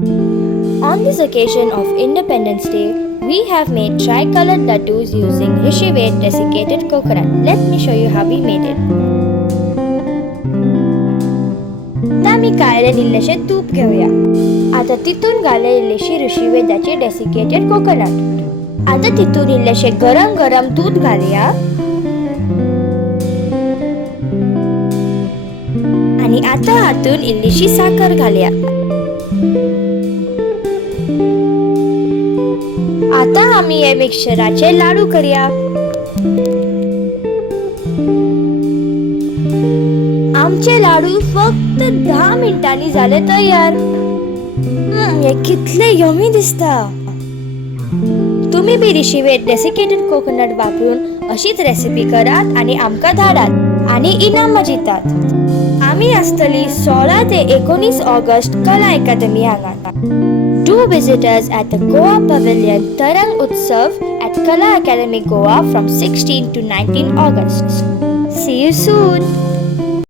On this occasion of Independence Day, we have made tri-colored laddus using Rishived desiccated coconut. Let me show you how we made it. आता मी काढलेले इल्लेशे तूप घेऊया. आता तितून घाले इल्लेशी ऋषीवेदाची desiccated coconut. आता तितून इल्लेशे गरम गरम दूध घालूया. आणि आता हातून इल्लीशी साखर घालूया. आता आम्ही या मिक्सचराचे लाडू करूया. आमचे लाडू फक्त 10 मिनिटांनी झाले तयार. हे कितले यमी दिसता. तुम्ही बी रिशिवेद डेसिकेटेड कोकोनट वापरून अशीच रेसिपी करात आणि आमका धाडात आणि इनाम जितात. आम्ही असतली 16 ते 19 ऑगस्ट कला अकादमी हांगा. Do visit us at the Goa Pavilion Tarang Utsav at Kala Academy Goa from 16 to 19 August. See you soon.